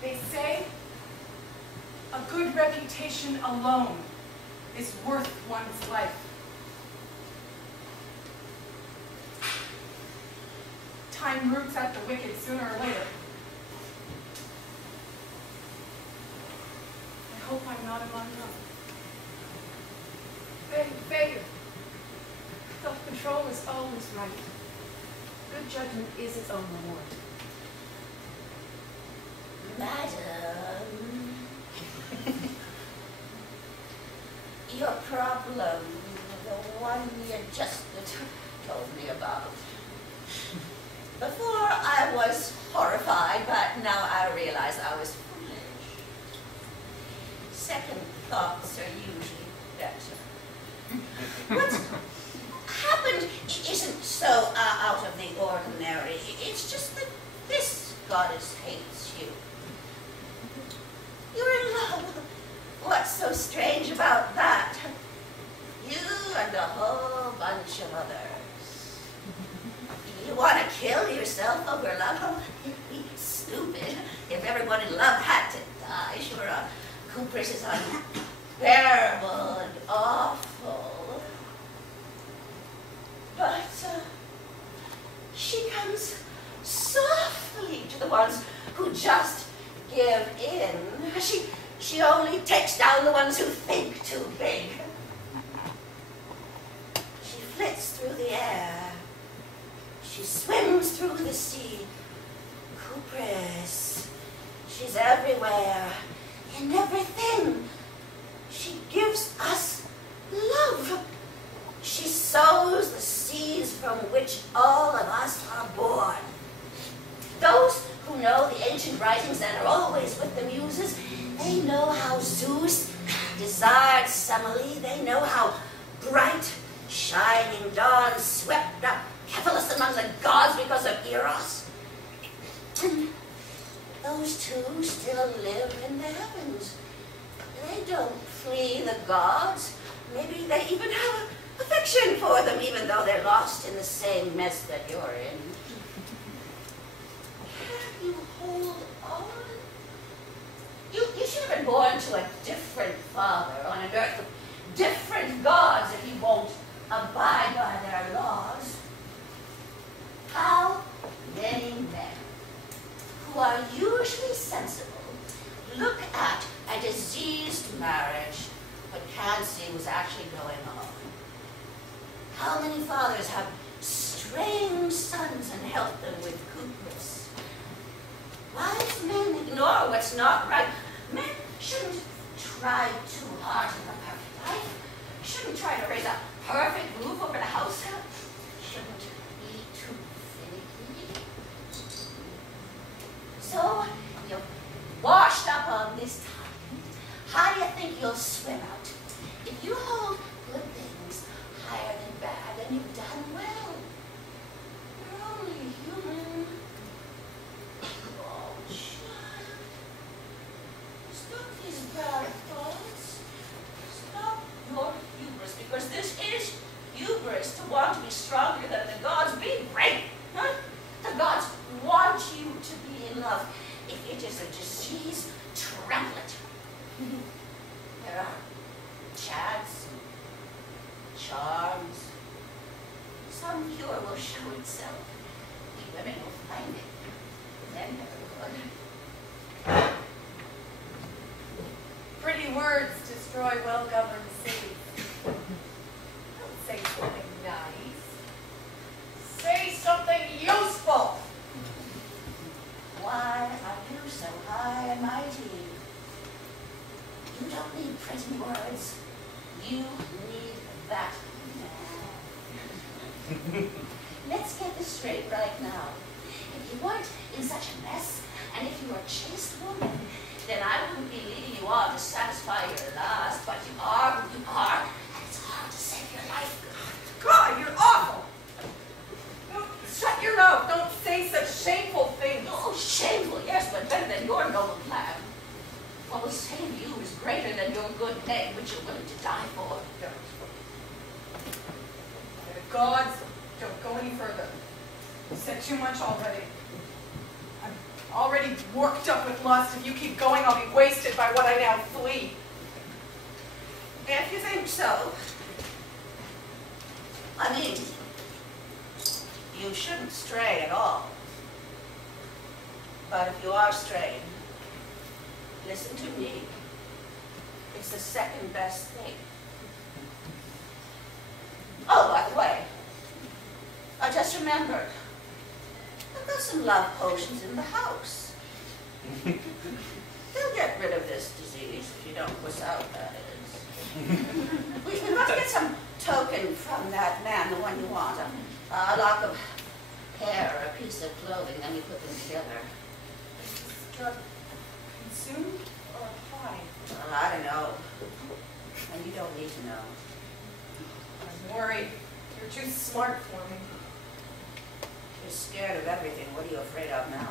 They say a good reputation alone is worth one's life. Time roots out the wicked sooner or later. I hope I'm not among them. Failure. Self-control is always right. Good judgment is its own reward. Madam, your problem, the one you just told me about. Before I was horrified, but now I realize I was foolish. Second thoughts are usually better. What happened isn't so out of the ordinary. It's just that this goddess hates you. You're in love. What's so strange about that? You and a whole bunch of others. You want to kill yourself over love? Oh, stupid. If everyone in love had to die, sure, Cooper's is unbearable and awful. But she comes softly to the ones who just give in. She only takes down the ones who think too big. She flits through the air. She swims through the sea. Cupress. She's everywhere, in everything. She gives us love. She sows the seeds from which all of us are born. Those who know the ancient writings and are always with the muses, they know how Zeus desired Semele. They know how bright, shining dawn swept up Cephalus among the gods because of Eros. And those two still live in the heavens. They don't flee the gods. Maybe they even have affection for them, even though they're lost in the same mess that you're in. Can you hold on? You should have been born to a different father on an earth with different gods if you won't abide by their laws. How many men who are usually sensible look at a diseased marriage but can't see what's actually going on? How many fathers have strange sons and help them with Cooper's? Wise men ignore what's not right. Men shouldn't try too hard to live a perfect life. Shouldn't try to raise a perfect roof over the house. Shouldn't be too finicky. So, you're washed up on this time. How do you think you'll swim out? If you hold good things higher than bad, then you've done well. You're only human. Oh, child. Stop these bad thoughts. Stop your hubris, because this is hubris to want to be stronger than the gods. Be brave. Huh? The gods want you to be in love. If it is a disease, trample it. There are chads, charms. Some cure will show itself. We women will find it. Then never good. Pretty words destroy well-governed cities. Don't say something nice. Say something useful. Why are you so high and mighty? You don't need pretty words. You need that man. Let's get this straight right now. If you weren't in such a mess, and if you were a chaste woman, then I wouldn't be leading you on to satisfy your lust, but you are who you are, and it's hard to save your life. God, you're awful. Shut your mouth. Don't say such shameful things. Oh, shameful, yes, but better than your noble plan. What will save you is greater than your good name, which you're willing to die for. The gods, don't go any further. You said too much already. I'm Already worked up with lust. If you keep going, I'll be wasted by what I now flee. If you think so, I mean, you shouldn't stray at all. But if you are straying, listen to me. It's the second best thing. Oh, by the way, I just remembered. I've got some love potions in the house. They'll get rid of this disease if you don't puss out, that is. We must get some token from that man, the one you want. A lock of hair or a piece of clothing, then you put them together. Is this drug consumed or applied? Well, I don't know. And you don't need to know. I'm worried. You're too smart for me. You're scared of everything. What are you afraid of now?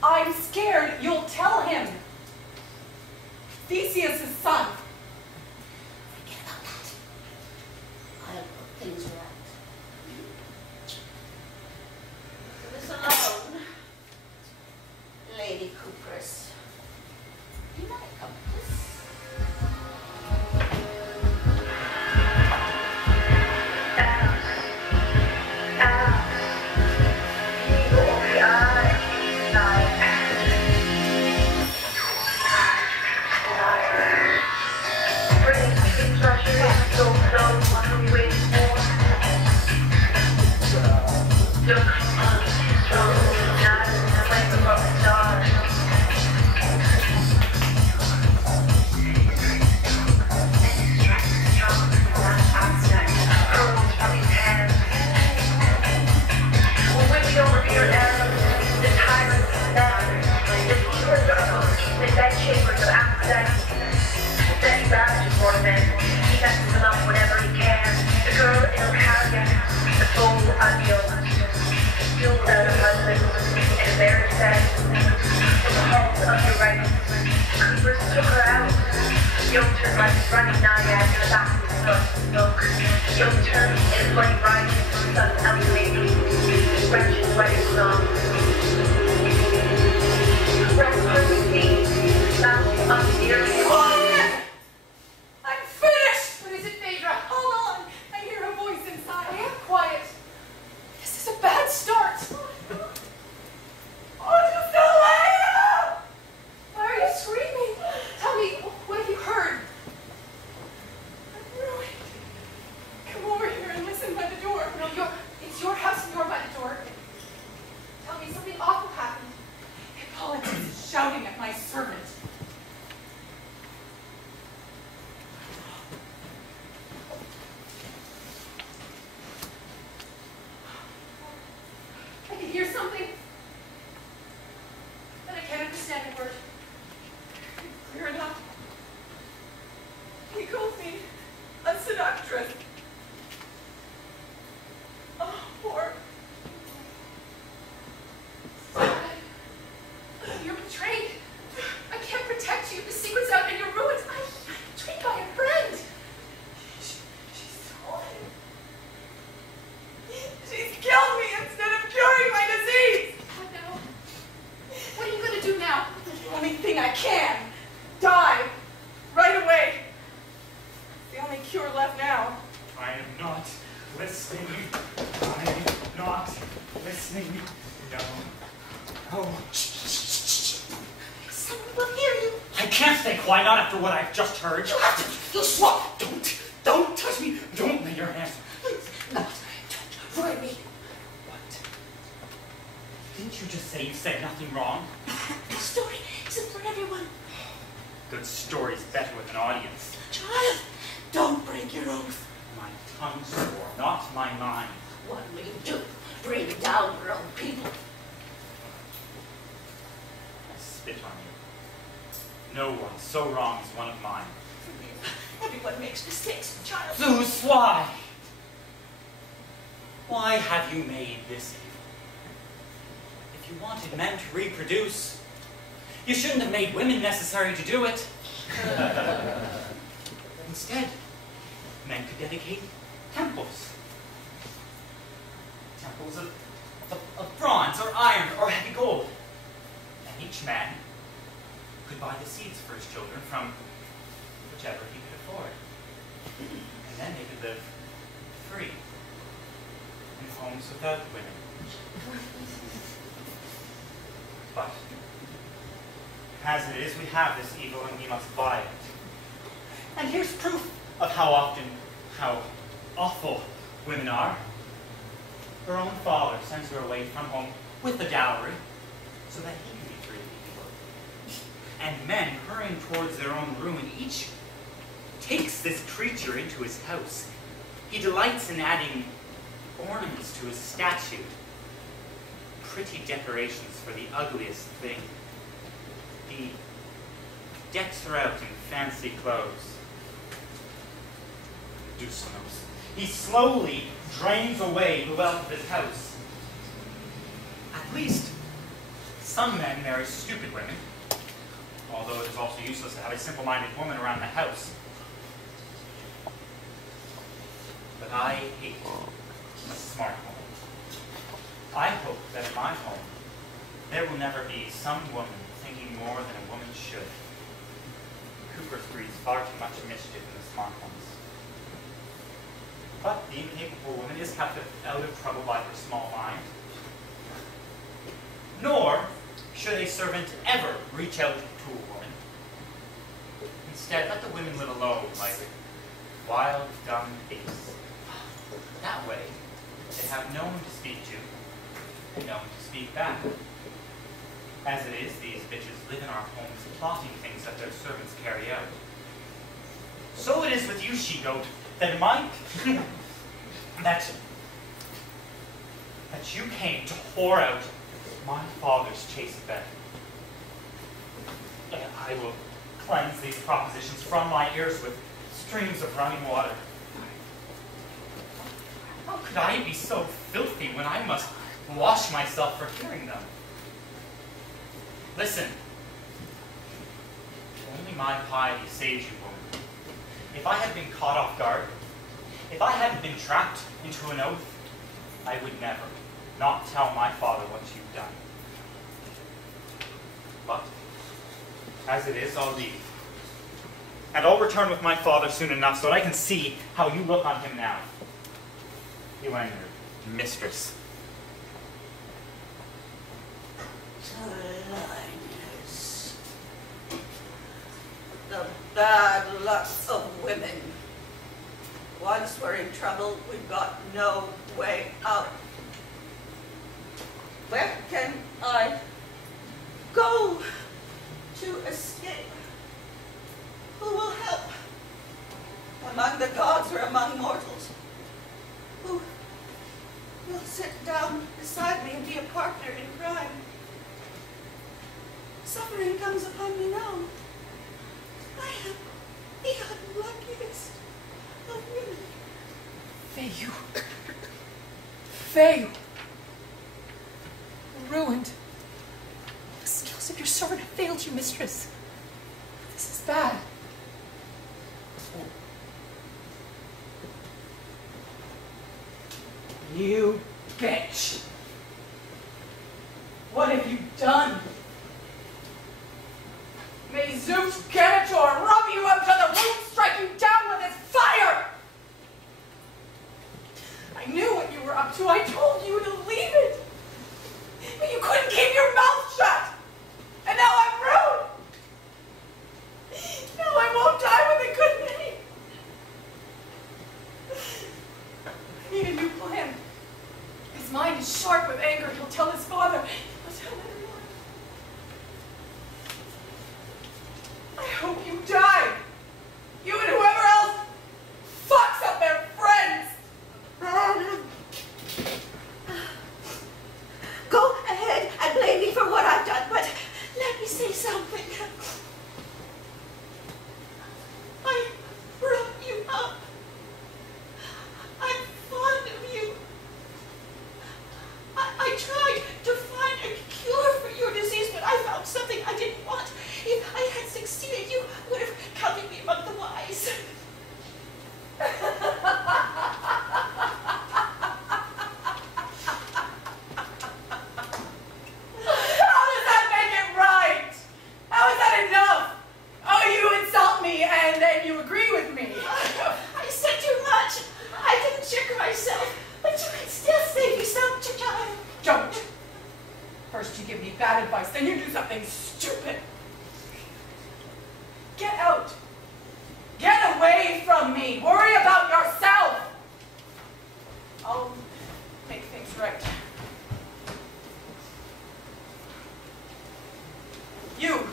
I'm scared you'll tell him. Theseus' son. Forget about that. I'll put things right. For this alone, Lady Cooper's. You might come with this. Why not after what I've just heard? You have to. You swap. Don't touch me. Don't lay your hands. No, don't worry me. What? Didn't you just say you said nothing wrong? The story isn't for everyone. Good story's better with an audience. Child, don't break your oath. My tongue swore, not my mind. What will you do? Bring down your own people? I spit on you. No one so wrong as one of mine. Everyone makes mistakes, child. Zeus, why? Why have you made this evil? If you wanted men to reproduce, you shouldn't have made women necessary to do it. Instead, men could dedicate temples. Temples of bronze or iron or heavy gold. Men could buy the seeds for his children from whichever he could afford. And then they could live free in homes without women. But as it is, we have this evil and we must buy it. And here's proof of how awful women are. Her own father sends her away from home with a dowry so that he can be free of evil. And men, hurrying towards their own ruin, each takes this creature into his house. He delights in adding ornaments to his statue, pretty decorations for the ugliest thing. He decks her out in fancy clothes. Deuce knows. He slowly drains away the wealth of his house. At least, some men marry stupid women, although it is also useless to have a simple-minded woman around the house. But I hate a smart woman. I hope that in my home, there will never be some woman thinking more than a woman should. Cooper breeds far too much mischief in the smart ones. But the incapable woman is kept out of trouble by her small mind. Nor should a servant ever reach out to a woman. Instead, let the women live alone like wild, dumb apes. That way, they have no one to speak to and no one to speak back. As it is, these bitches live in our homes plotting things that their servants carry out. So it is with you, she-goat, that in my... that you came to whore out my father's chaste bed. And I will cleanse these propositions from my ears with streams of running water. How could I be so filthy when I must wash myself for hearing them? Listen. Only my piety saves you, woman. If I had been caught off guard, if I hadn't been trapped into an oath, I would never, not tell my father what you've done. But, as it is, I'll leave. And I'll return with my father soon enough so that I can see how you look on him now. You and your mistress. Linus. The bad luck of women. Once we're in trouble, we've got no way out. Where can I go to escape? Who will help? Among the gods or among mortals? Who will sit down beside me and be a partner in crime? Suffering comes upon me now. I am the unluckiest of women. Faye, you. Faye. Ruined. The skills of your sword have failed you, mistress. This is bad. You bitch! What have you done? May Zeus Canator rub you up to the root, strike you down with his fire! I knew what you were up to. I told you to leave it. But you couldn't keep your mouth shut. And now I'm ruined. Now I won't die with a good name. I need a new plan. His mind is sharp with anger. He'll tell his father. He'll tell everyone. I hope First you give me bad advice, then you do something stupid. Get out. Get away from me. Worry about yourself. I'll make things right. You,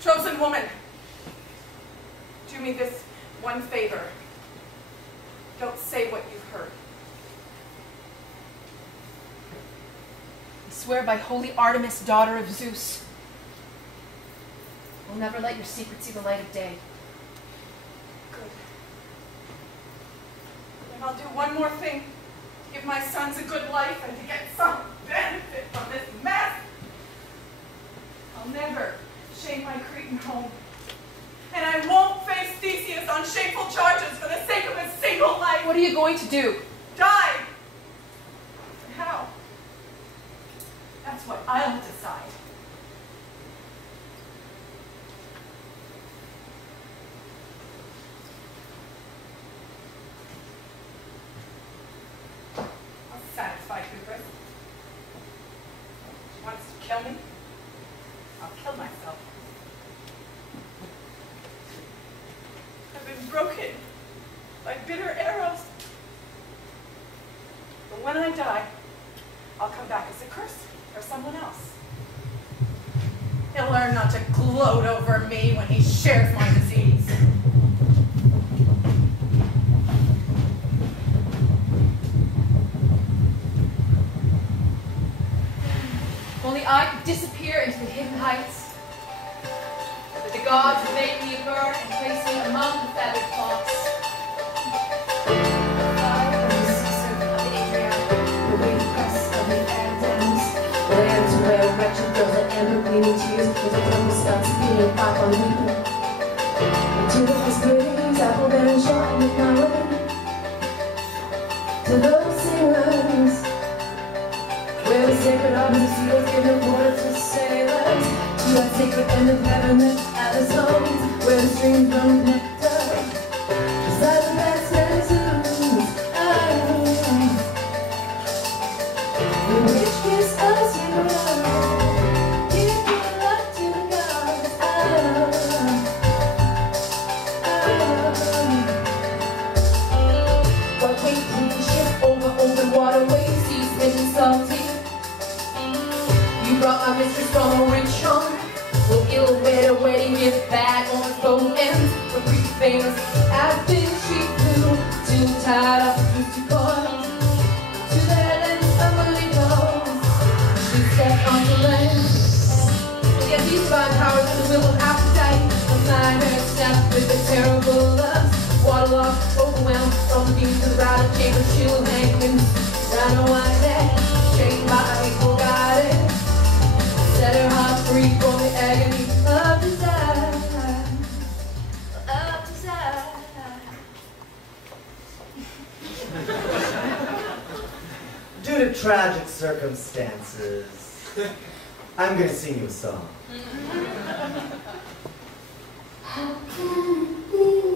chosen woman, do me this one favor. Don't say what you've heard. I swear by holy Artemis, daughter of Zeus, we'll never let your secret see the light of day. Good. And I'll do one more thing. Give my sons a good life and to get some benefit from this mess. I'll never shame my Cretan home. And I won't face Theseus on shameful charges for the sake of a single life. What are you going to do? Die. And how? That's what I'll decide. I'll satisfy hubris. She wants to kill me. I'll kill myself. I've been broken by bitter arrows. But when I die, I'll come back as a curse for someone else. He'll learn not to gloat over me when he shares my disease. If only I could disappear into the hidden heights, that the gods would make me a bird and place me among the feathered flocks. Wretched girls that end up bleeding tears as the tongue starts beating pop on weeping. Until the springs apple and shine with my way. To those singers, where the sacred arms of seals give the water to sailors. To that sacred end of heaven that Alice owns, where the streams run with nectar. Beside the best medicines, in which gives us your love. You brought my mistress from a rich home. Well, ill-weather wedding gift bag on both ends. But pretty famous after she flew, too tired of the to call to the heavens of Hippolytus. She stepped on the land. Yet these divine powers of the will of Aphrodite, the mind her snapped with the terrible lust. Waterlogged, overwhelmed, from the beam to the router chamber, she'll hang winds round her white neck, shaken by equal guidance. Set her heart free from the agony of desire. Of desire. Due to tragic circumstances, I'm going to sing you a song. How can it be?